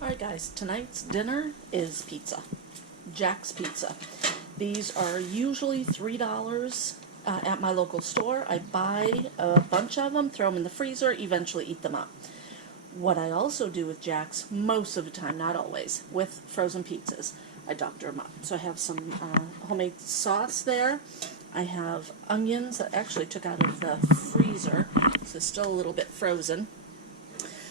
Alright guys, tonight's dinner is pizza. Jack's Pizza. These are usually $3 at my local store. I buy a bunch of them, throw them in the freezer, eventually eat them up. What I also do with Jack's, most of the time, not always, with frozen pizzas, I doctor them up. So I have some homemade sauce there. I have onions that I actually took out of the freezer, so still a little bit frozen.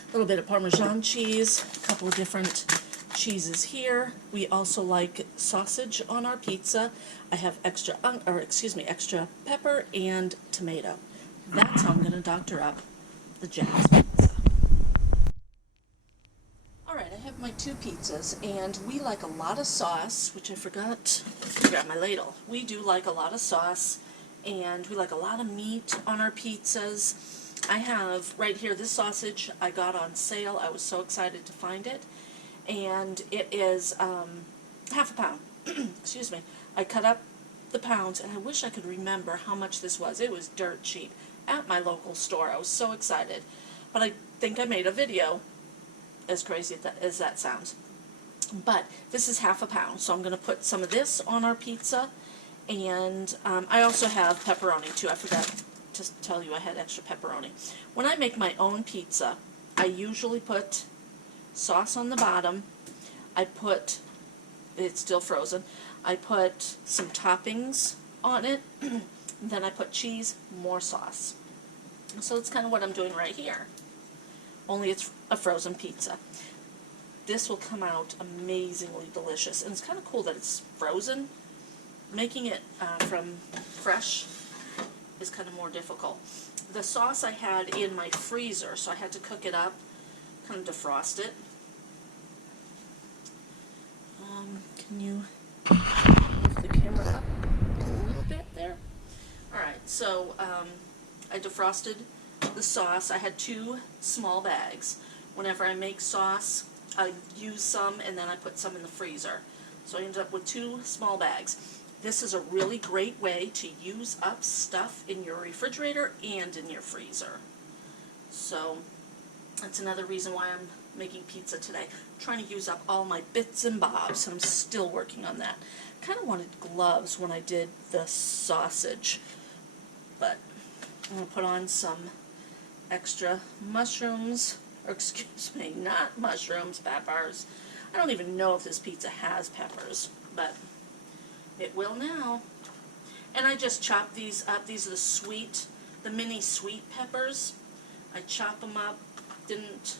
A little bit of Parmesan cheese, a couple of different cheeses here. We also like sausage on our pizza. I have extra pepper and tomato. That's how I'm going to doctor up the Jack's Pizza. Alright, I have my two pizzas, and we like a lot of sauce, which I forgot to grab my ladle. We do like a lot of sauce, and we like a lot of meat on our pizzas. I have right here this sausage I got on sale. I was so excited to find it, and it is half a pound. Excuse me. I cut up the pounds, and I wish I could remember how much this was. It was dirt cheap at my local store. I was so excited, but I think I made a video, as crazy as that sounds. But this is half a pound, so I'm going to put some of this on our pizza, and I also have pepperoni too. I forgot to tell you I had extra pepperoni. When I make my own pizza, I usually put sauce on the bottom. It's still frozen, I put some toppings on it, then I put cheese, more sauce. So that's kind of what I'm doing right here, only it's a frozen pizza. This will come out amazingly delicious, and it's kind of cool that it's frozen. Making it from fresh is kind of more difficult. The sauce I had in my freezer, so I had to cook it up, kind of defrost it. Can you lift the camera up a little bit there? Alright, so I defrosted the sauce. I had 2 small bags. Whenever I make sauce, I use some and then I put some in the freezer. So I ended up with 2 small bags. This is a really great way to use up stuff in your refrigerator and in your freezer. So that's another reason why I'm making pizza today. I'm trying to use up all my bits and bobs, and I'm still working on that. Kind of wanted gloves when I did the sausage, but I'm going to put on some extra mushrooms, or excuse me, not mushrooms, peppers. I don't even know if this pizza has peppers, but it will now. And I just chop these up. These are the mini sweet peppers. I chop them up. Didn't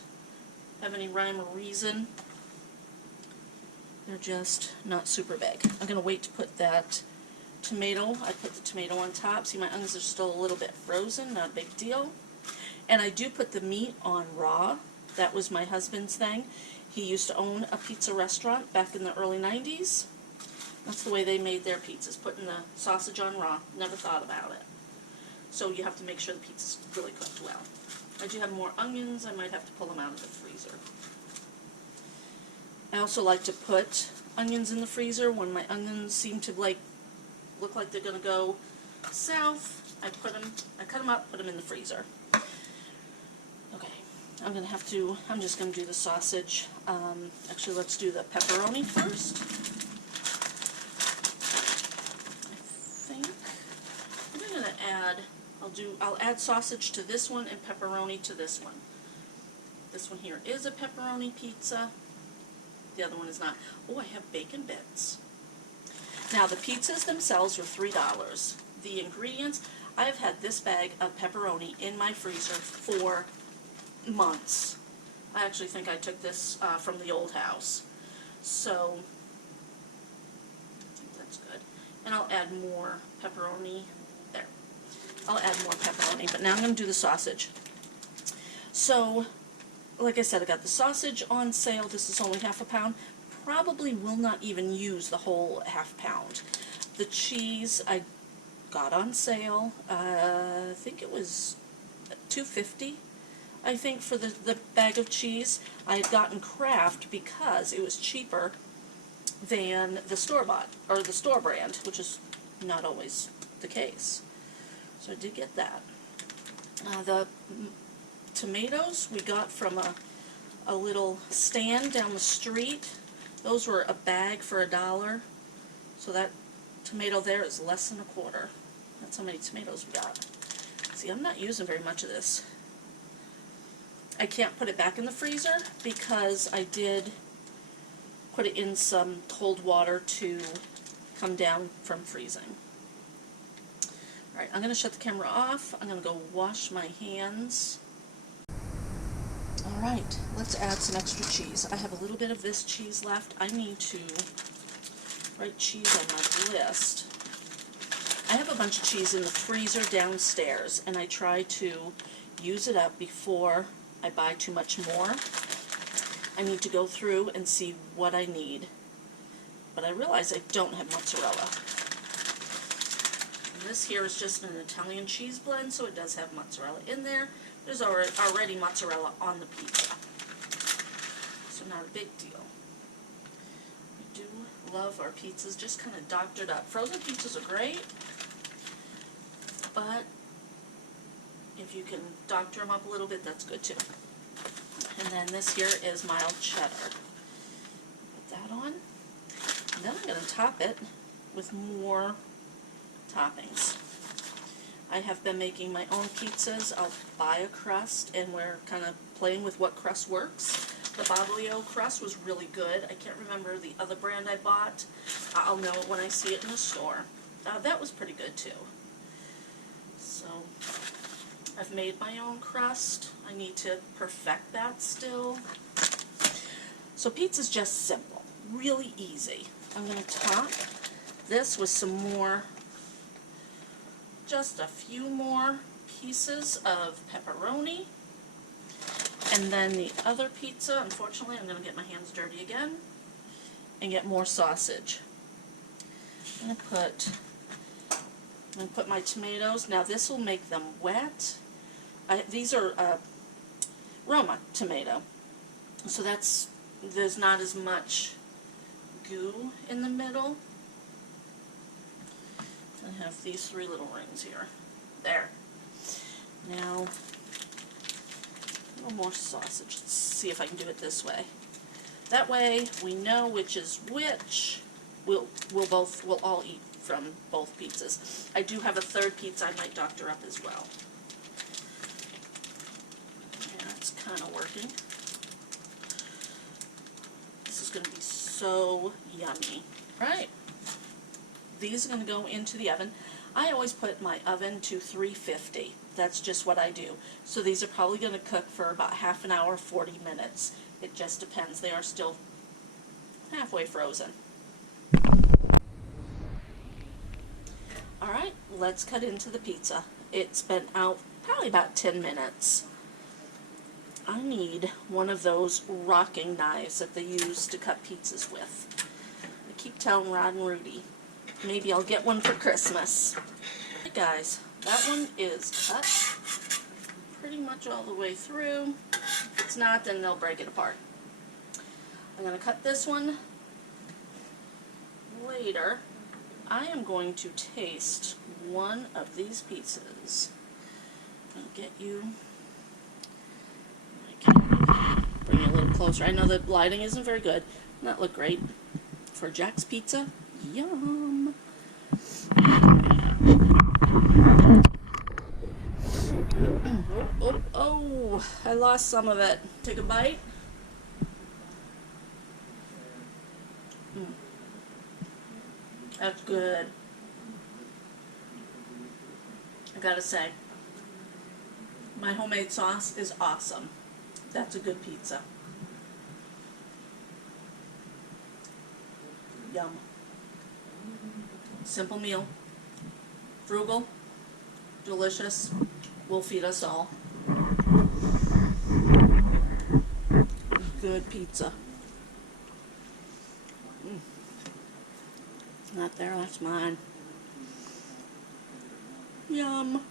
have any rhyme or reason. They're just not super big. I'm going to wait to put that tomato. I put the tomato on top. See, my onions are still a little bit frozen. Not a big deal. And I do put the meat on raw. That was my husband's thing. He used to own a pizza restaurant back in the early 90s. That's the way they made their pizzas, putting the sausage on raw. Never thought about it. So you have to make sure the pizza's really cooked well. I do have more onions. I might have to pull them out of the freezer. I also like to put onions in the freezer when my onions seem to look like they're going to go south. I cut them up, put them in the freezer. Okay, I'm just going to do the sausage. Actually, let's do the pepperoni first. I'll add sausage to this one and pepperoni to this one. This one here is a pepperoni pizza. The other one is not. Oh, I have bacon bits. Now, the pizzas themselves are $3. The ingredients, I've had this bag of pepperoni in my freezer for months. I actually think I took this from the old house. So, I think that's good. And I'll add more pepperoni. There. I'll add more pepperoni, but now I'm going to do the sausage. So, like I said, I got the sausage on sale. This is only half a pound. Probably will not even use the whole half pound. The cheese I got on sale. I think it was $2.50. I think for the bag of cheese. I had gotten Kraft because it was cheaper than the store-bought, or the store brand, which is not always the case. So I did get that. The tomatoes we got from a little stand down the street. Those were a bag for $1. So that tomato there is less than a quarter. That's how many tomatoes we got. See, I'm not using very much of this. I can't put it back in the freezer because I did put it in some cold water to come down from freezing. Alright, I'm going to shut the camera off. I'm going to go wash my hands. Alright, let's add some extra cheese. I have a little bit of this cheese left. I need to write cheese on my list. I have a bunch of cheese in the freezer downstairs, and I try to use it up before I buy too much more. I need to go through and see what I need. But I realize I don't have mozzarella. And this here is just an Italian cheese blend, so it does have mozzarella in there. There's already mozzarella on the pizza, so not a big deal. We do love our pizzas just kind of doctored up. Frozen pizzas are great, but if you can doctor them up a little bit, that's good too. And then this here is mild cheddar. Put that on. And then I'm going to top it with more toppings. I have been making my own pizzas. I'll buy a crust, and we're kind of playing with what crust works. The Baglio crust was really good. I can't remember the other brand I bought. I'll know it when I see it in the store. That was pretty good too. So I've made my own crust. I need to perfect that still. So pizza's just simple, really easy. I'm going to top this with some more, just a few more pieces of pepperoni. And then the other pizza, unfortunately, I'm going to get my hands dirty again and get more sausage. I'm going to put my tomatoes. Now this will make them wet. These are Roma tomato, so there's not as much goo in the middle. I have these 3 little rings here. There. Now, a little more sausage. Let's see if I can do it this way. That way, we know which is which. We'll all eat from both pizzas. I do have a third pizza I might doctor up as well. Yeah, it's kind of working. This is going to be so yummy. Right. These are going to go into the oven. I always put my oven to 350. That's just what I do. So these are probably going to cook for about half an hour, 40 minutes. It just depends. They are still halfway frozen. Alright, let's cut into the pizza. It's been out probably about 10 minutes. I need one of those rocking knives that they use to cut pizzas with. I keep telling Rod and Rudy, maybe I'll get one for Christmas. Hey guys, that one is cut pretty much all the way through. If it's not, then they'll break it apart. I'm going to cut this one later. I am going to taste one of these pizzas. I'll get you, bring you a little closer. I know the lighting isn't very good. Not look great for Jack's Pizza. Yum! Oh, I lost some of it. Take a bite. That's good. I gotta say, my homemade sauce is awesome. That's a good pizza. Yum. Simple meal. Frugal. Delicious. Will feed us all. Good pizza. Not there, that's mine. Yum.